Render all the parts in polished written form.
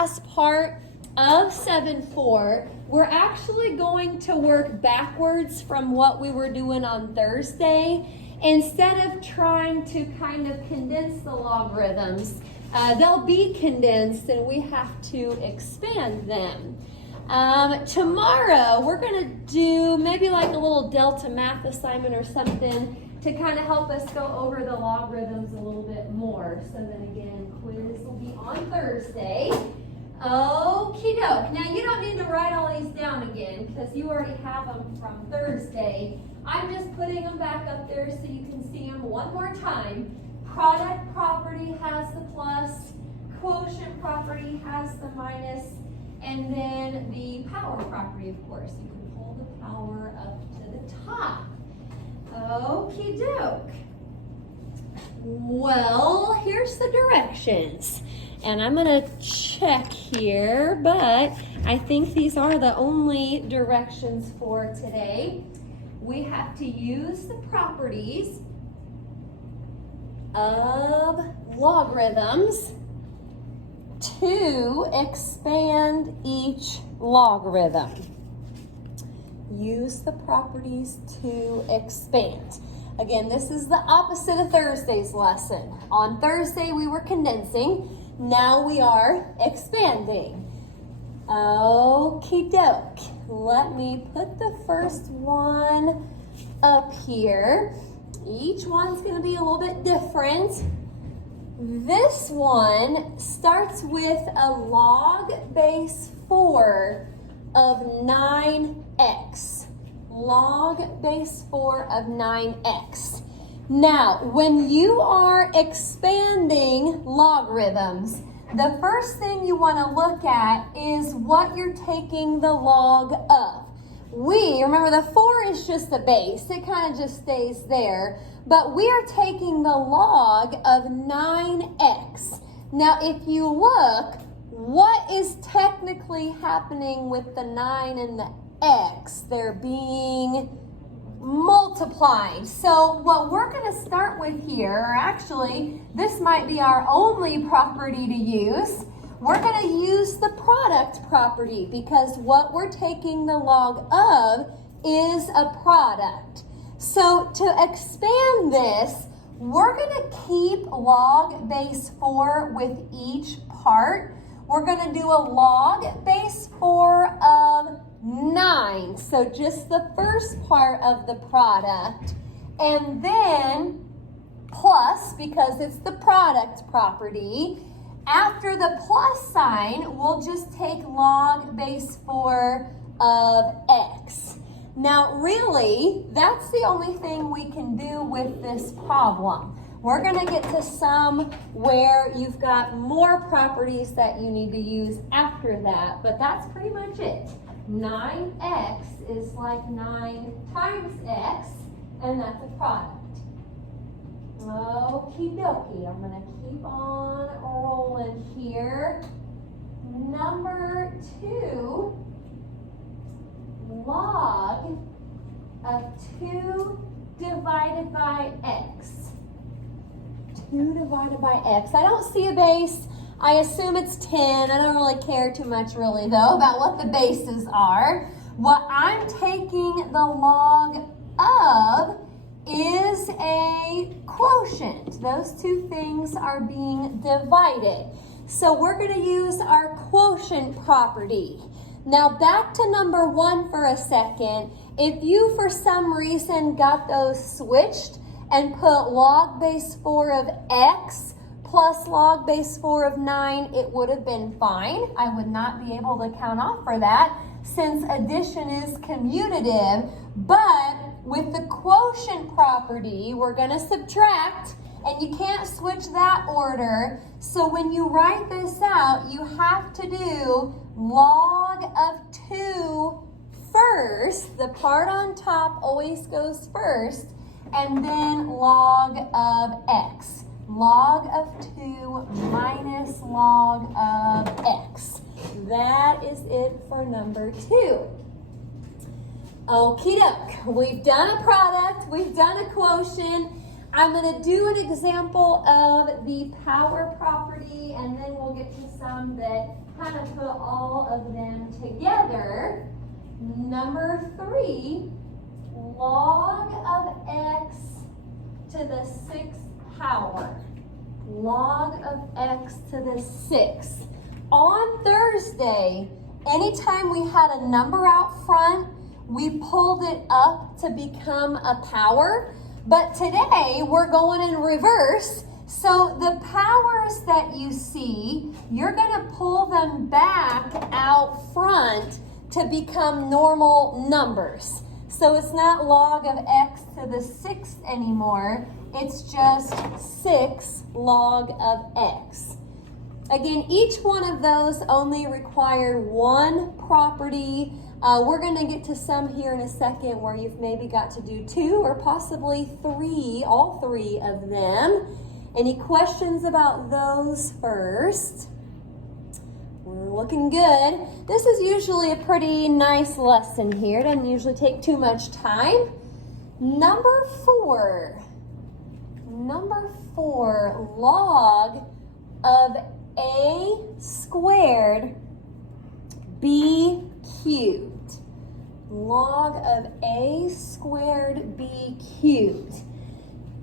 last part of 7-4, we're actually going to work backwards from what we were doing on Thursday. Instead of trying to kind of condense the logarithms, they'll be condensed and we have to expand them. Tomorrow, we're going to do maybe like a little Delta math assignment or something to kind of help us go over the logarithms a little bit more. So then again, quiz will be on Thursday. Okie doke. Now you don't need to write all these down again because you already have them from Thursday. I'm just putting them back up there so you can see them one more time. Product property has the plus, quotient property has the minus, and then the power property, of course. You can pull the power up to the top. Okie doke. Well, here's the directions. And I'm going to check here, but I think these are the only directions for today. We have to use the properties of logarithms to expand each logarithm. Use the properties to expand. Again, this is the opposite of Thursday's lesson. On Thursday, we were condensing. Now we are expanding. Okie doke. Let me put the first one up here. Each one's going to be a little bit different. This one starts with a log base 4 of 9x. Log base 4 of 9x. Now, when you are expanding logarithms, the first thing you want to look at is what you're taking the log of. Remember the 4 is just the base. It kind of just stays there. But we are taking the log of 9x. Now, if you look, what is technically happening with the 9 and the x? They're being multiplied. So what we're going to start with here, or actually, this might be our only property to use. We're going to use the product property because what we're taking the log of is a product. So to expand this, we're going to keep log base 4 with each part. We're going to do a log base 4 of 9. So just the first part of the product. And then plus, because it's the product property. After the plus sign, we'll just take log base 4 of x. Now, really, that's the only thing we can do with this problem. We're going to get to some where you've got more properties that you need to use after that, but that's pretty much it. 9x is like 9 times x, and that's a product. Okie dokie, I'm going to keep on rolling here. Number 2, log of 2 divided by x. 2 divided by x. I don't see a base. I assume it's 10. I don't really care too much really though about what the bases are. What I'm taking the log of is a quotient. Those two things are being divided. So we're going to use our quotient property. Now back to number 1 for a second. If you for some reason got those switched and put log base 4 of x plus log base 4 of 9, it would have been fine. I would not be able to count off for that since addition is commutative. But with the quotient property, we're going to subtract, and you can't switch that order. So when you write this out, you have to do log of 2 first. The part on top always goes first, and then log of x. Log of 2 minus log of x. That is it for number 2. Okie doke. We've done a product. We've done a quotient. I'm going to do an example of the power property, and then we'll get to some that kind of put all of them together. Number 3, log of x to the 6th power. Log of x to the 6th. On Thursday, anytime we had a number out front, we pulled it up to become a power. But today, we're going in reverse. So the powers that you see, you're going to pull them back out front to become normal numbers. So it's not log of x to the 6th anymore. It's just 6 log of x. Again, each one of those only required one property. We're going to get to some here in a second where you've maybe got to do 2 or possibly 3, all 3 of them. Any questions about those first? We're looking good. This is usually a pretty nice lesson here. It doesn't usually take too much time. Number 4. Number 4, log of a squared b cubed. Log of a squared b cubed.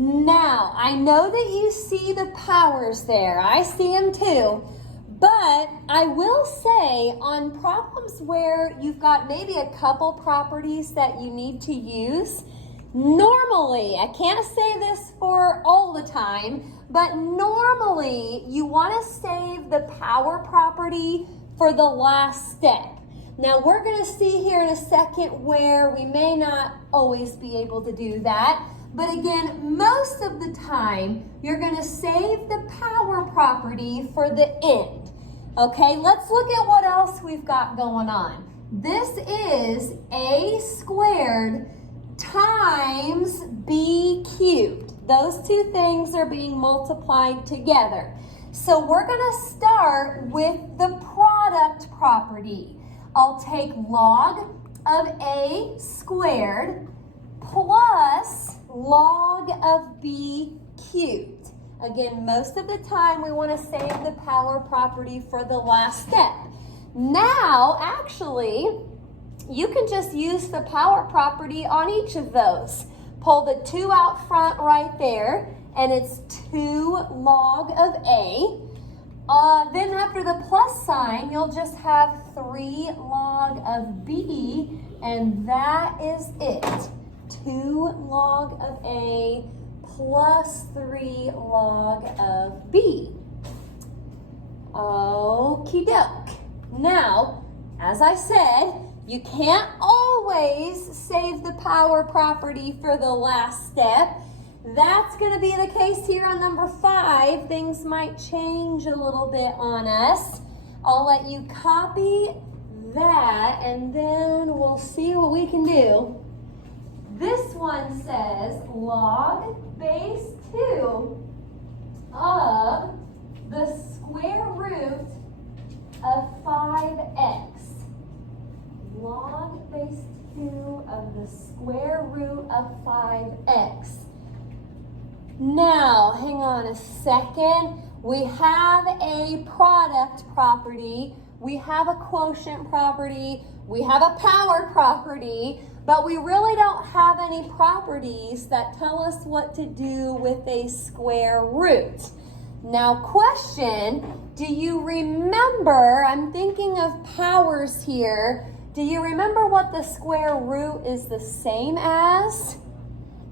Now, I know that you see the powers there. I see them too. But I will say on problems where you've got maybe a couple properties that you need to use, normally, I can't say this for all the time, but normally you want to save the power property for the last step. Now we're going to see here in a second where we may not always be able to do that. But again, most of the time, you're going to save the power property for the end. Okay, let's look at what else we've got going on. This is a squared times b cubed. Those two things are being multiplied together. So we're going to start with the product property. I'll take log of a squared plus log of b cubed. Again, most of the time we want to save the power property for the last step. Now, actually, you can just use the power property on each of those. Pull the 2 out front right there, and it's 2 log of a. Then after the plus sign, you'll just have 3 log of b, and that is it. 2 log of a plus 3 log of b. Okie doke. Now, as I said, you can't always save the power property for the last step. That's going to be the case here on number 5. Things might change a little bit on us. I'll let you copy that, and then we'll see what we can do. This one says log base 2 of the square root of 5x. Log base 2 of the square root of 5x. Now, hang on a second. We have a product property. We have a quotient property. We have a power property. But we really don't have any properties that tell us what to do with a square root. Now, question, do you remember, I'm thinking of powers here, do you remember what the square root is the same as?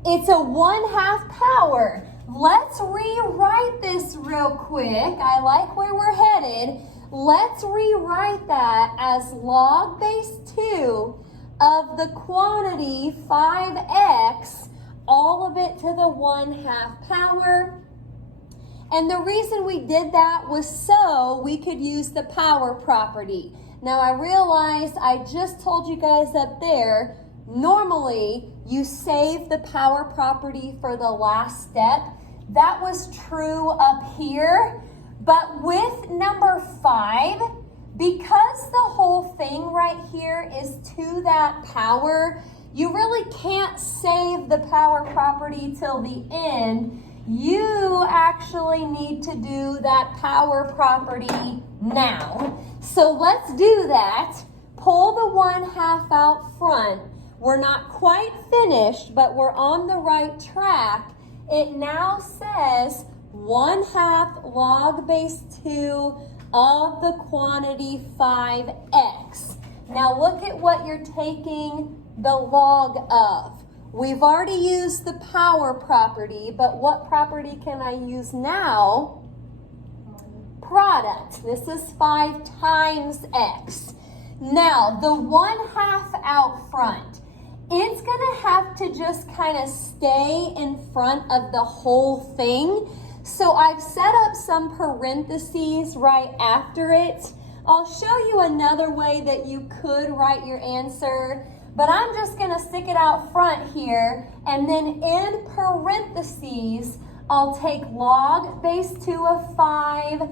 It's a 1/2 power. Let's rewrite this real quick. I like where we're headed. Let's rewrite that as log base 2 of the quantity 5x, all of it to the 1/2 power. And the reason we did that was so we could use the power property. Now I realize I just told you guys up there, normally you save the power property for the last step. That was true up here, but with number 5, because the whole thing right here is to that power, you really can't save the power property till the end. You actually need to do that power property now. So let's do that. Pull the 1/2 out front. We're not quite finished, but we're on the right track. It now says 1/2 log base 2 of the quantity 5x. Now look at what you're taking the log of. We've already used the power property, but what property can I use now? Product. This is 5 times x. Now, the 1/2 out front, it's going to have to just kind of stay in front of the whole thing. So I've set up some parentheses right after it. I'll show you another way that you could write your answer, but I'm just going to stick it out front here, and then in parentheses, I'll take log base 2 of 5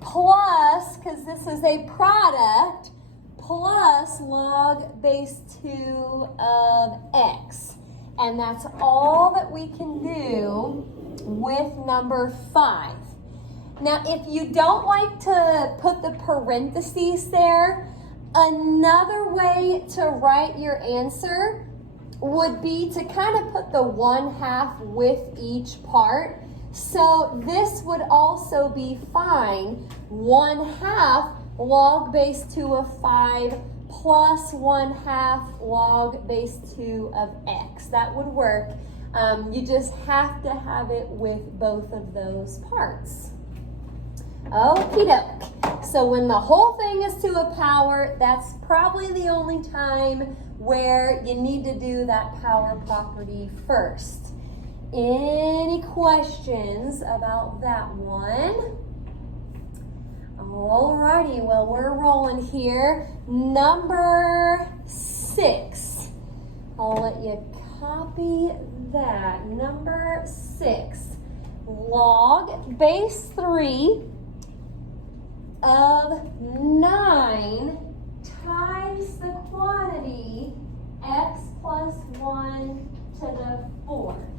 plus, because this is a product, plus log base 2 of x. And that's all that we can do with number 5. Now, if you don't like to put the parentheses there, another way to write your answer would be to kind of put the 1/2 with each part. So this would also be fine. 1/2 log base 2 of 5 plus 1/2 log base 2 of x. That would work. You just have to have it with both of those parts. Okie doke. So when the whole thing is to a power, that's probably the only time where you need to do that power property first. Any questions about that one? Alrighty, well, we're rolling here. Number 6. I'll let you copy that. Number 6. Log base 3 of 9 times the quantity x plus 1 to the 4th.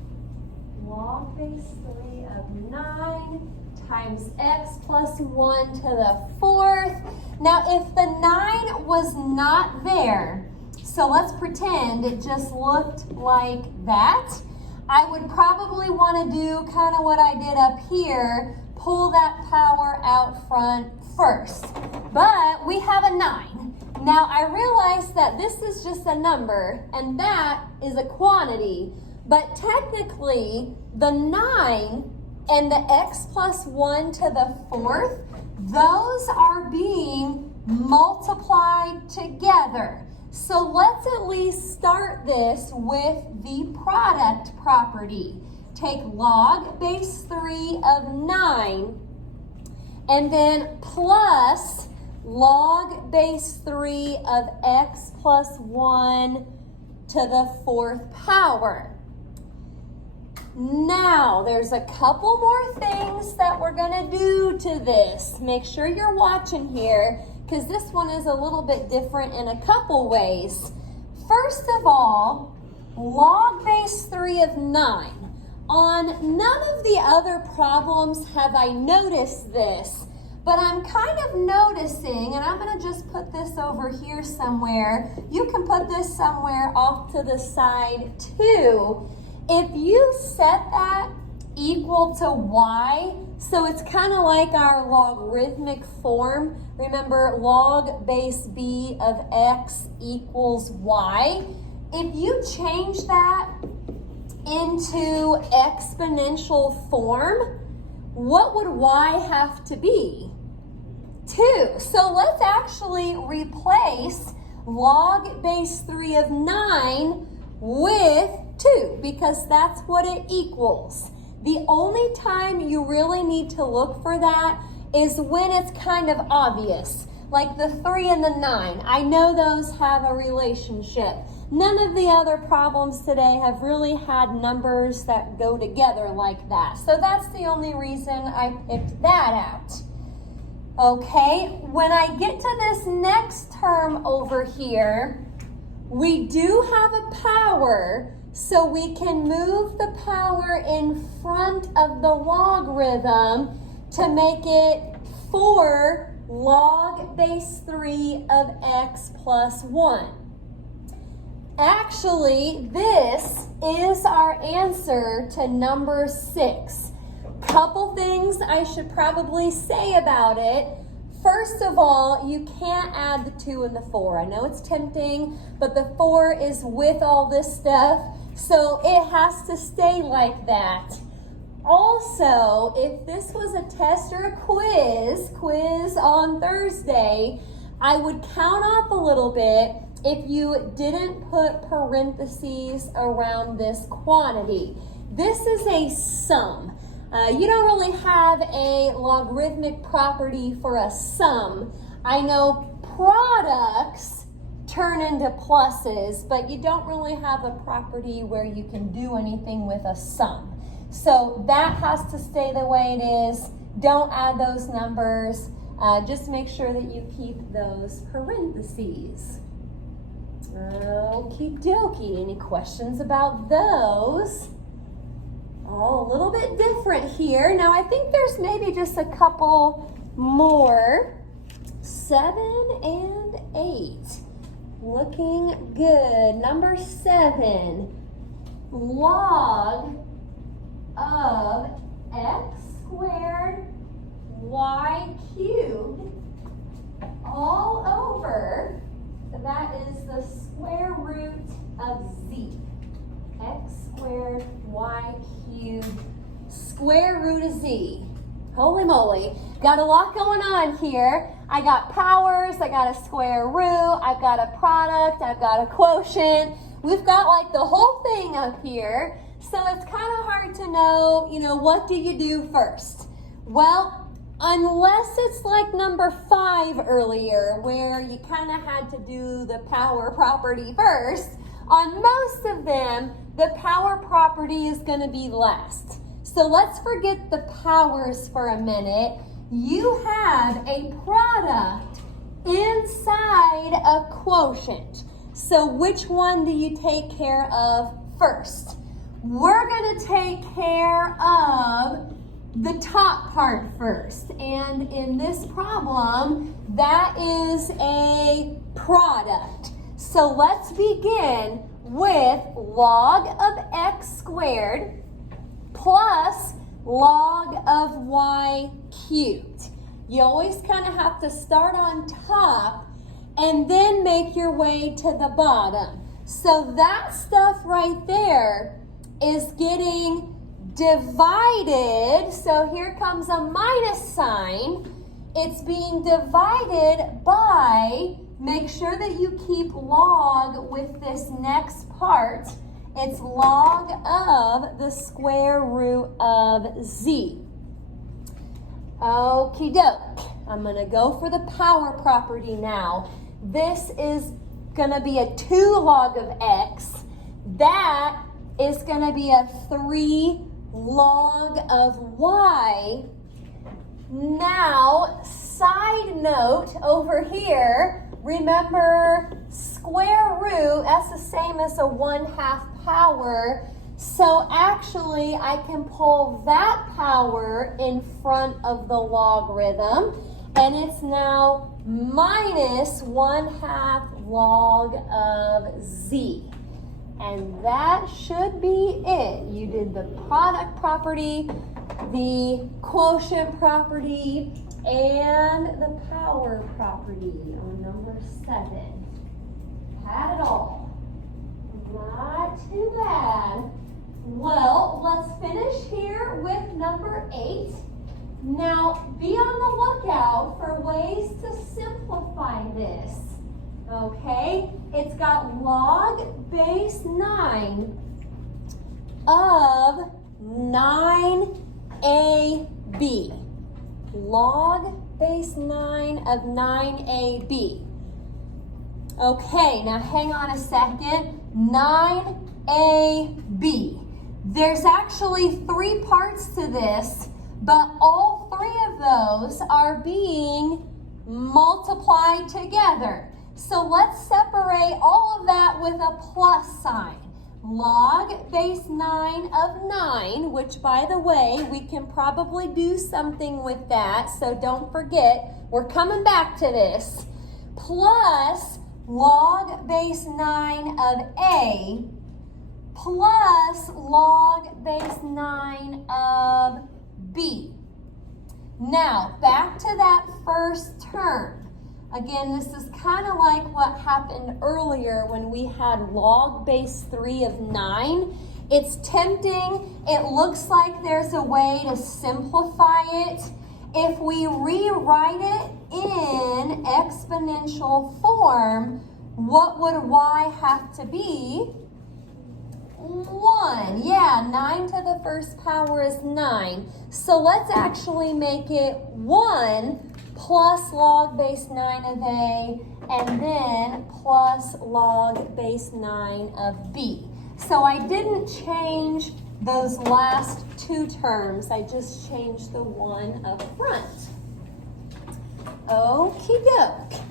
Log base 3 of 9 times x plus 1 to the 4th. Now, if the 9 was not there, so let's pretend it just looked like that, I would probably want to do kind of what I did up here, pull that power out front first. But we have a 9. Now, I realize that this is just a number, and that is a quantity. But technically, the 9 and the x plus 1 to the 4th, those are being multiplied together. So let's at least start this with the product property. Take log base 3 of 9 and then plus log base 3 of x plus 1 to the 4th power. Now, there's a couple more things that we're going to do to this. Make sure you're watching here, because this one is a little bit different in a couple ways. First of all, log base 3 of 9. On none of the other problems have I noticed this, but I'm kind of noticing, and I'm going to just put this over here somewhere. You can put this somewhere off to the side too. If you set that equal to y, so it's kind of like our logarithmic form. Remember, log base b of x equals y. If you change that into exponential form, what would y have to be? 2. So let's actually replace log base 3 of 9 with 2, because that's what it equals. The only time you really need to look for that is when it's kind of obvious, like the 3 and the 9. I know those have a relationship. None of the other problems today have really had numbers that go together like that. So that's the only reason I picked that out. Okay, when I get to this next term over here, we do have a power, so we can move the power in front of the logarithm to make it 4 log base 3 of x plus 1. Actually, this is our answer to number 6. Couple things I should probably say about it. First of all, you can't add the 2 and the 4. I know it's tempting, but the 4 is with all this stuff, so it has to stay like that. Also, if this was a test or a quiz on Thursday, I would count off a little bit if you didn't put parentheses around this quantity. This is a sum. You don't really have a logarithmic property for a sum. I know products turn into pluses, but you don't really have a property where you can do anything with a sum. So that has to stay the way it is. Don't add those numbers. Just make sure that you keep those parentheses. Okie dokie. Any questions about those? All a little bit different here. Now I think there's maybe just a couple more. 7 and 8. Looking good. Number 7. Log of x squared y cubed all over, that is the square root of z. X squared y cubed square root of z. Holy moly, got a lot going on here. I got powers, I got a square root, I've got a product, I've got a quotient. We've got like the whole thing up here. So it's kind of hard to know, what do you do first? Well, unless it's like number 5 earlier, where you kind of had to do the power property first, on most of them, the power property is going to be last. So let's forget the powers for a minute. You have a product inside a quotient. So which one do you take care of first? We're going to take care of the top part first. And in this problem, that is a product. So let's begin with log of x squared plus log of y cubed. You always kind of have to start on top and then make your way to the bottom. So that stuff right there is getting divided. So here comes a minus sign. It's being divided by, make sure that you keep log with this next part. It's log of the square root of z. Okie doke. I'm going to go for the power property now. This is going to be a 2 log of x. That is going to be a 3 log of y. Now, side note over here, remember square root, that's the same as a 1/2 power. So actually, I can pull that power in front of the logarithm, and it's now minus 1/2 log of z. And that should be it. You did the product property, the quotient property, and the power property on number 7. Had it all. Not too bad. Well, let's finish here with number 8. Now, be on the lookout for ways to simplify this. Okay, it's got log base 9 of 9ab. Log base 9 of 9ab. Okay, now hang on a second. 9ab. There's actually 3 parts to this, but all 3 of those are being multiplied together. So let's separate all of that with a plus sign. Log base 9 of 9, which by the way, we can probably do something with that, so don't forget, we're coming back to this, plus log base 9 of A plus log base 9 of B. Now, back to that first term. Again, this is kind of like what happened earlier when we had log base 3 of 9. It's tempting. It looks like there's a way to simplify it. If we rewrite it in exponential form, what would y have to be? 1. Yeah, 9 to the first power is 9. So let's actually make it 1 plus log base 9 of A and then plus log base 9 of B. So I didn't change those last two terms. I just changed the one up front. Okie doke.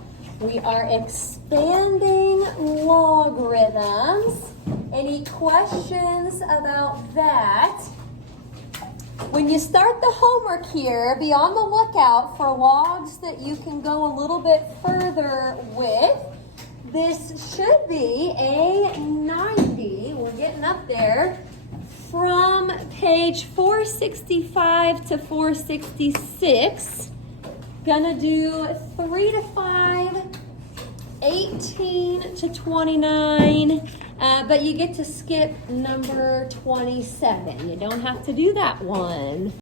We are expanding logarithms. Any questions about that? When you start the homework here, be on the lookout for logs that you can go a little bit further with. This should be a 90. We're getting up there. From page 465 to 466. Gonna do 3 to 5, 18 to 29, but you get to skip number 27. You don't have to do that one.